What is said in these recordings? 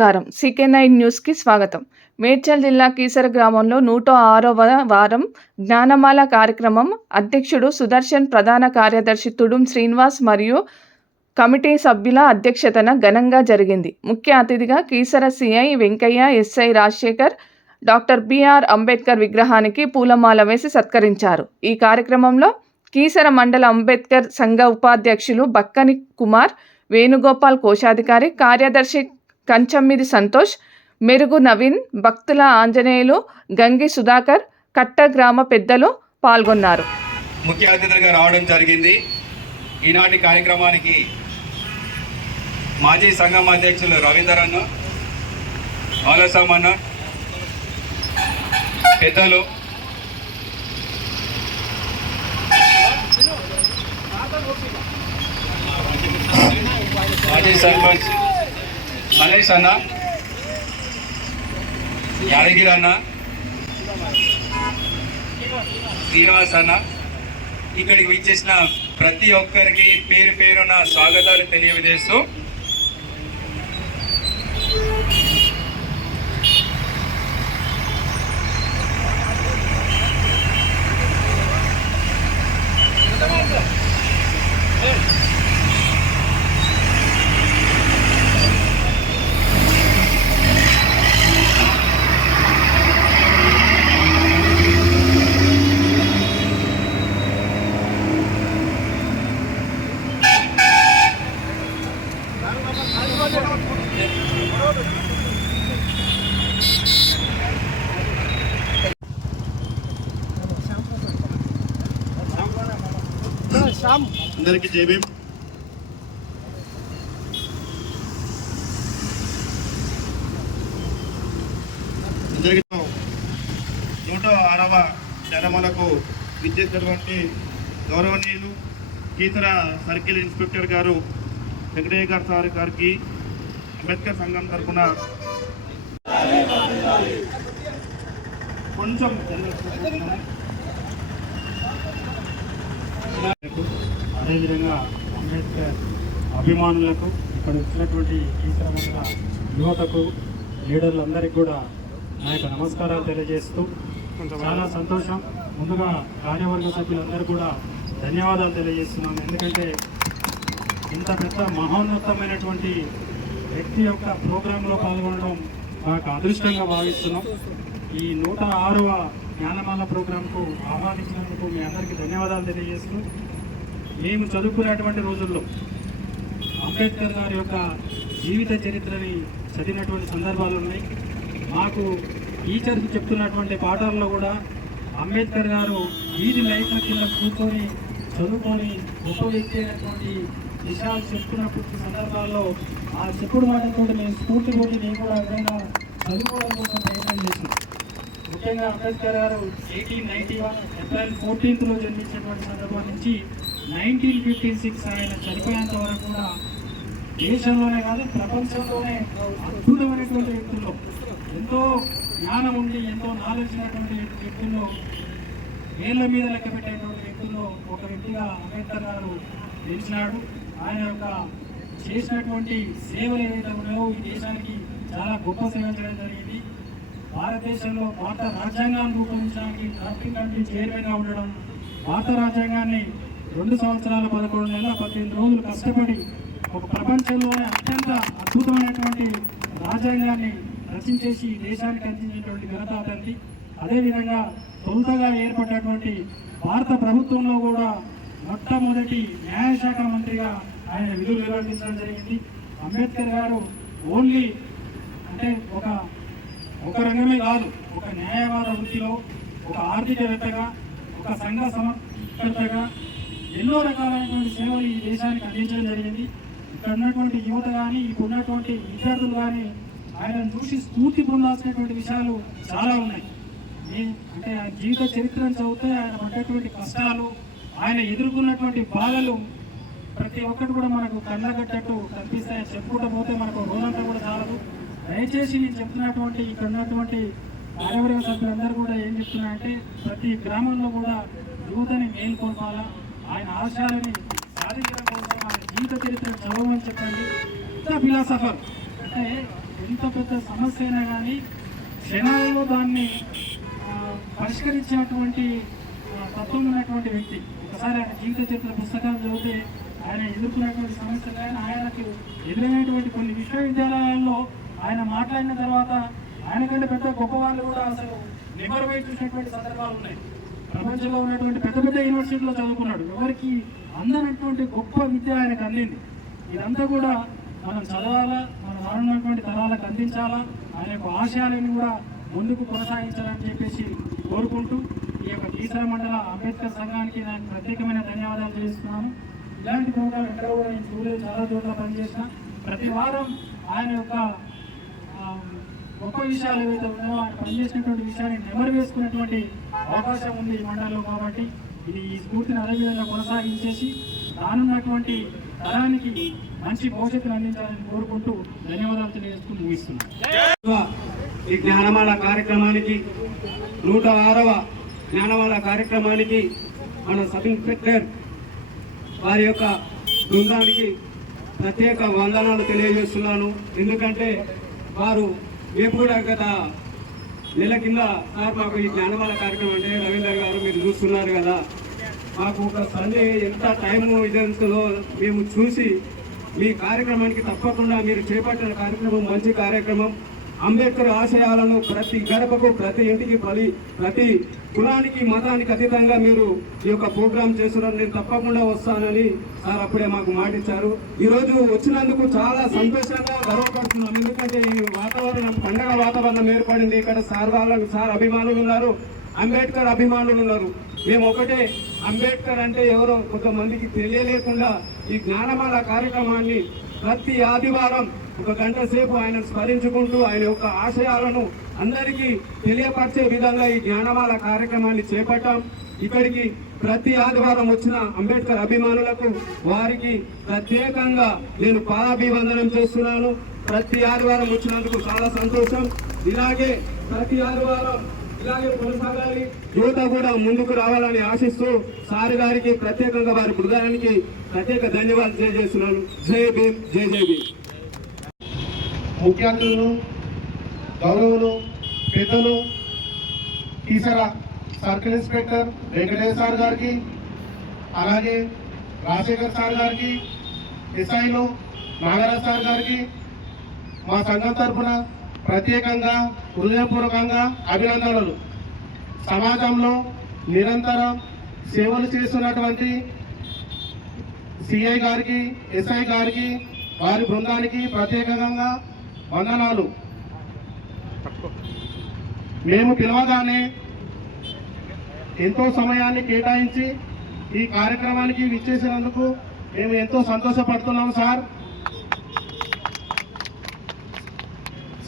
నమస్కారం. CK nine న్యూస్కి స్వాగతం. మేడ్చల్ జిల్లా కీసర గ్రామంలో నూట ఆరవ వారం జ్ఞానమాల కార్యక్రమం అధ్యక్షుడు సుదర్శన్ ప్రధాన కార్యదర్శి తుడుం శ్రీనివాస్ మరియు కమిటీ సభ్యుల అధ్యక్షతన ఘనంగా జరిగింది. ముఖ్య అతిథిగా Keesara CI Venkaiah SI Rajasekhar doctor BR Ambedkar విగ్రహానికి పూలమాల వేసి సత్కరించారు. ఈ కార్యక్రమంలో కీసర మండల అంబేద్కర్ సంఘ ఉపాధ్యక్షులు బక్కని కుమార్ వేణుగోపాల్ కోశాధికారి కార్యదర్శి కంచమ్మిది సంతోష్. మెరుగు నవీన్ భక్తుల ఆంజనేయులు గంగి సుధాకర్ కట్ట గ్రామ పెద్దలు పాల్గొన్నారు. ముఖ్య అతిథులుగా రావడం జరిగింది. ఈనాటి కార్యక్రమానికి మాజీ సంఘం అధ్యక్షులు రవీందర్ అన్న ఆలసం అన్న పెద్దలు. మాజీ సర్పంచ్ మహేష్ అన్న యాదగిరి అన్న శ్రీనివాస్ అన్న ఇక్కడికి విచ్చేసిన ప్రతి ఒక్కరికి పేరు పేరున స్వాగతాలు తెలియజేస్తూ అందరికి జేబీఎం అందరికీ నూట ఆరవ జనమలకు విచ్చేసినటువంటి గౌరవనీయులు కీసర సర్కిల్ ఇన్స్పెక్టర్ గారు వెంకటయ్య గారు సార్ గారికి అంబేద్కర్ సంఘం తరఫున కొంచెం అదేవిధంగా అంబేద్కర్ అభిమానులకు ఇక్కడ వచ్చినటువంటి ఈశ్వర మండల యువతకు లీడర్లందరికీ కూడా నా యొక్క నమస్కారాలు తెలియజేస్తూ చాలా సంతోషం. ముందుగా కార్యవర్గ సభ్యులందరూ కూడా ధన్యవాదాలు తెలియజేస్తున్నాను. ఎందుకంటే ఇంత పెద్ద మహోన్నతమైనటువంటి వ్యక్తి యొక్క ప్రోగ్రాంలో పాల్గొనడం నాకు అదృష్టంగా భావిస్తున్నాం. ఈ నూట ఆరవ జ్ఞానమాల ప్రోగ్రాంకు ఆహ్వానించినందుకు మీ అందరికీ ధన్యవాదాలు తెలియజేస్తూ మేము చదువుకునేటువంటి రోజుల్లో అంబేద్కర్ గారి యొక్క జీవిత చరిత్రని చదివినటువంటి సందర్భాలు ఉన్నాయి. మాకు టీచర్స్ చెప్తున్నటువంటి పాఠాల్లో కూడా అంబేద్కర్ గారు వీధి లైఫ్ల కింద కూర్చొని చదువుకొని గొప్ప వ్యక్తి అయినటువంటి విషయాలు చెప్తున్నటువంటి సందర్భాల్లో ఆ చెప్పుడు మాటతో మేము స్ఫూర్తి కొట్టి నేను కూడా విధంగా చదువుకోవడం కోసం ప్రయత్నం చేసినాం ముఖ్యంగా అంబేద్కర్ గారు ఎయిటీన్ నైన్టీ వన్ ఏప్రిల్ ఫోర్టీన్త్లో జన్మించినటువంటి సందర్భం నుంచి నైన్టీన్ ఫిఫ్టీ సిక్స్ ఆయన చనిపోయేంత వరకు కూడా దేశంలోనే కాదు ప్రపంచంలోనే అద్భుతమైనటువంటి వ్యక్తుల్లో ఎంతో జ్ఞానం ఉండి ఎంతో నాలెడ్జ్ ఉన్నటువంటి వ్యక్తుల్లో వేళ్ళ మీద లెక్క పెట్టేటువంటి వ్యక్తుల్లో ఒక వ్యక్తిగా అంబేద్కర్ గారు నిలిచినాడు. ఆయన యొక్క చేసినటువంటి సేవలు ఏవైతే ఉన్నాయో ఈ దేశానికి చాలా గొప్ప సేవ చేయడం జరిగింది. భారతదేశంలో భారత రాజ్యాంగాన్ని రూపొందించడానికి డ్రాఫ్టింగ్ కమిటీ చైర్మన్గా ఉండడం భారత రాజ్యాంగాన్ని రెండు సంవత్సరాల పదకొండు నెలల పద్దెనిమిది రోజులు కష్టపడి ఒక ప్రపంచంలోనే అత్యంత అద్భుతమైనటువంటి రాజ్యాంగాన్ని రచించేసి దేశానికి అందించినటువంటి ఘనత అతనికి అదేవిధంగా తొలుతగా ఏర్పడినటువంటి భారత ప్రభుత్వంలో కూడా మొట్టమొదటి న్యాయశాఖ మంత్రిగా ఆయన విధులు నిర్వర్తించడం జరిగింది. అంబేద్కర్ గారు ఓన్లీ అంటే ఒక ఒక రంగమే కాదు ఒక న్యాయవాద వృత్తిలో ఒక ఆర్థికవేత్తగా ఒక సంఘ సమర్థగా ఎన్నో రకాలైనటువంటి సేవలు ఈ దేశానికి అందించడం జరిగింది. ఇక్కడ ఉన్నటువంటి యువత కానీ ఇప్పుడు ఉన్నటువంటి విద్యార్థులు కానీ ఆయనను చూసి స్ఫూర్తి పొందాల్సినటువంటి విషయాలు చాలా ఉన్నాయి. అంటే ఆయన జీవిత చరిత్రను చదివితే ఆయన పడ్డటువంటి కష్టాలు ఆయన ఎదుర్కొన్నటువంటి బాధలు ప్రతి ఒక్కటి కూడా మనకు కళ్ళగట్టట్టు కనిపిస్తాయని చెప్పుకుంటూ పోతే మనకు రోజంతా కూడా చాలదు. దయచేసి నేను చెప్తున్నటువంటి ఇక్కడ ఉన్నటువంటి కార్యవర్గ సభ్యులందరూ కూడా ఏం చెప్తున్నారంటే ప్రతి గ్రామంలో కూడా యువతని మేల్కొల్పాలా ఆయన ఆశయాలని సాధించడం కోసం ఆయన జీవిత చరిత్ర చదవమని చెప్పండి. ఫిలాసఫర్! అంటే ఎంత పెద్ద సమస్య అయినా కానీ క్షణాలలో దాన్ని పరిష్కరించినటువంటి తత్వం ఉన్నటువంటి వ్యక్తి. ఒకసారి ఆయన జీవిత చరిత్ర పుస్తకాలు చదివితే ఆయన ఎదుర్కొన్నటువంటి సమస్యలు కానీ ఆయనకు ఎదురైనటువంటి కొన్ని విశ్వవిద్యాలయాల్లో ఆయన మాట్లాడిన తర్వాత ఆయన కంటే పెద్ద గొప్ప వాళ్ళు కూడా అసలు నిబరవై చూసినటువంటి సందర్భాలు ఉన్నాయి. ప్రపంచంలో ఉన్నటువంటి పెద్ద పెద్ద యూనివర్సిటీలో చదువుకున్నాడు. ఎవరికి అందనటువంటి గొప్ప విద్య ఆయనకు అందింది. ఇదంతా కూడా మనం చదవాలా? మన రానున్నటువంటి తరాలకు అందించాలా? ఆయన యొక్క ఆశయాలను కూడా ముందుకు కొనసాగించాలని చెప్పేసి కోరుకుంటూ ఈ యొక్క కీసర మండల అంబేద్కర్ సంఘానికి నేను ప్రత్యేకమైన ధన్యవాదాలు చేస్తున్నాను ఇలాంటి ప్రోగ్రాం ఎక్కడ కూడా నేను చూడలేదు. చాలా చోట్ల పనిచేసిన ప్రతి వారం ఆయన యొక్క గొప్ప విషయాలు ఏవైతే ఉన్నాయో ఆయన పనిచేసినటువంటి విషయాన్ని నెమరు వేసుకునేటువంటి అవకాశం ఉంది ఈ మండలంలో కాబట్టి ఇది ఈ స్ఫూర్తిని అదే విధంగా కొనసాగించేసి రానున్నటువంటి తరానికి మంచి భవిష్యత్తును అందించాలని కోరుకుంటూ ధన్యవాదాలు తెలియజేసుకుని ముగిస్తున్నాను ఈ జ్ఞానమాల కార్యక్రమానికి నూట ఆరవ జ్ఞానమాల కార్యక్రమానికి మన సబ్ ఇన్స్పెక్టర్ వారి యొక్క బృందానికి ప్రత్యేక వందనాలు తెలియజేస్తున్నాను. ఎందుకంటే వారు మేము కూడా గత నెల కింద సార్ మాకు ఈ జ్ఞానమాల కార్యక్రమం అంటే రవీందర్ గారు మీరు చూస్తున్నారు కదా. మాకు ఒక సండే ఎంత టైం ఇదంతుందో మేము చూసి మీ కార్యక్రమానికి తప్పకుండా మీరు చేపట్టిన కార్యక్రమం మంచి కార్యక్రమం. అంబేద్కర్ ఆశయాలను ప్రతి గడపకు ప్రతి ఇంటికి పలి ప్రతి కులానికి మతానికి అతీతంగా మీరు ఈ యొక్క ప్రోగ్రాం చేస్తున్నారు. నేను తప్పకుండా వస్తానని సార్ అప్పుడే మాకు మాటిచ్చారు ఈరోజు వచ్చినందుకు చాలా సంతోషంగా గర్వపడుతున్నాం. ఎందుకంటే ఈ వాతావరణం పండగ వాతావరణం ఏర్పడింది. ఇక్కడ సార్ వాళ్ళ సార్ అభిమానులు ఉన్నారు అంబేద్కర్ అభిమానులు ఉన్నారు. మేము ఒకటే అంబేద్కర్ అంటే ఎవరో కొంతమందికి తెలియలేకుండా ఈ జ్ఞానమాల కార్యక్రమాన్ని ప్రతి ఆదివారం ఒక గంట సేపు ఆయన స్మరించుకుంటూ ఆయన యొక్క ఆశయాలను అందరికీ తెలియపరిచే విధంగా ఈ జ్ఞానమాల కార్యక్రమాన్ని చేపట్టాం. ఇక్కడికి ప్రతి ఆదివారం వచ్చిన అంబేద్కర్ అభిమానులకు వారికి ప్రత్యేకంగా నేను పాదాభివందనం చేస్తున్నాను. ప్రతి ఆదివారం వచ్చినందుకు చాలా సంతోషం. ఇలాగే ప్రతి ఆదివారం ఇలాగే కొనసాగాలి. యువత కూడా ముందుకు రావాలని ఆశిస్తూ సార్ గారికి ప్రత్యేకంగా వారి బృందానికి ప్రత్యేక ధన్యవాదాలు తెలియజేస్తున్నాను. జై భీమ్ జై జై భీమ్. ముఖ్య అతిథులు గౌరవులు పెద్దలు Keesara circle inspector Venkatesh sir గారికి అలాగే రాజశేఖర్ సార్ గారికి ఎస్ఐలు నాగరాజ్ సార్ గారికి మా సంఘం తరఫున ప్రత్యేకంగా హృదయపూర్వకంగా అభినందనలు. సమాజంలో నిరంతరం సేవలు చేస్తున్నటువంటి సిఐ గారికి ఎస్ఐ గారికి వారి బృందానికి ప్రత్యేకంగా వందనాలు. మేము పిలవగానే ఎంతో సమయాన్ని కేటాయించి ఈ కార్యక్రమానికి విచ్చేసినందుకు మేము ఎంతో సంతోషపడుతున్నాం సార్.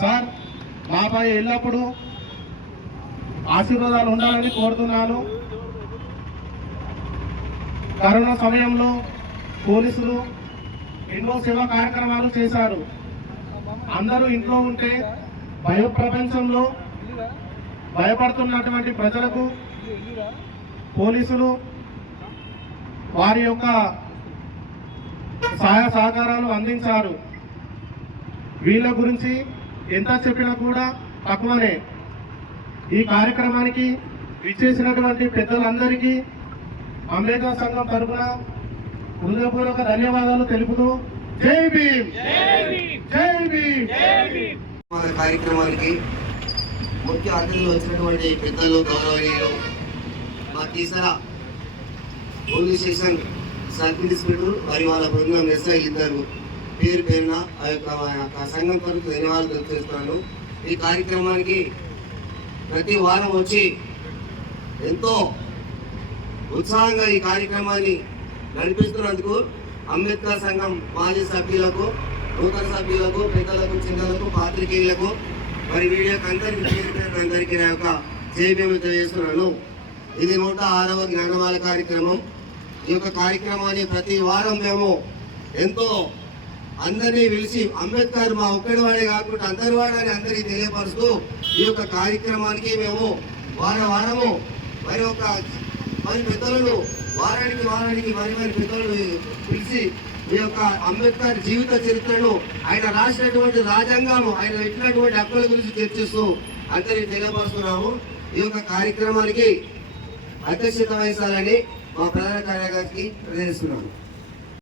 సార్ మాపై ఎల్లప్పుడూ ఆశీర్వాదాలు ఉండాలని కోరుతున్నాను. కరోనా సమయంలో పోలీసులు ఎన్నో సేవా కార్యక్రమాలు చేశారు. అందరూ ఇంట్లో ఉంటే భయ ప్రపంచంలో భయపడుతున్నటువంటి ప్రజలకు పోలీసులు వారి యొక్క సహాయ సహకారాలు అందించారు. వీళ్ళ గురించి ఎంత చెప్పినా కూడా తక్కువనే. ఈ కార్యక్రమానికి విచ్చేసినటువంటి పెద్దలందరికీ అంబేద్కర్ సంఘం తరఫున హృదయపూర్వక ధన్యవాదాలు తెలుపుతూ జై భీమ్! జై భీమ్! కార్యక్రమానికి ముఖ్య అతిథులు వచ్చినటువంటి పెద్దలు గౌరవనీయులు మా Keesara police station circle inspector మరియు వాళ్ళ బృందం ఎస్ఐ ఇద్దరు పేరు పేరున ఆ యొక్క సంఘం తరఫు ధన్యవాదాలు తెలియజేస్తున్నాను ఈ కార్యక్రమానికి ప్రతి వారం వచ్చి ఎంతో ఉత్సాహంగా ఈ కార్యక్రమాన్ని నడిపిస్తున్నందుకు అంబేద్కర్ సంఘం మాజీ సభ్యులకు నూతన సభ్యులకు పెద్దలకు చిన్నలకు పాత్రికేయులకు మరి వీడియోకి అందరికీ అందరికీ నా యొక్క జయభీములు తెలియజేస్తున్నాను. ఇది నూట ఆరవ జ్ఞానవాల కార్యక్రమం. ఈ యొక్క కార్యక్రమాన్ని ప్రతి వారం మేము ఎంతో అందరినీ పిలిచి అంబేద్కర్ మా ఒక్కడివాడే కాకుండా అందరి వాడని అందరికీ తెలియపరుస్తూ ఈ యొక్క కార్యక్రమానికి మేము వారం వారము మరి ఒక మరి పెద్దలను వారానికి వారానికి మరి మరి పెద్దలను పిలిచి ఈ యొక్క అంబేద్కర్ జీవిత చరిత్రను ఆయన రాసినటువంటి రాజ్యాంగము ఆయన పెట్టినటువంటి హక్కుల గురించి చర్చిస్తూ అందరికీ తెలియపరుస్తున్నాము. ఈ యొక్క కార్యక్రమానికి అధ్యక్షత వహించాలని మా ప్రధాన కార్యదర్శికి ప్రదర్శిస్తున్నాము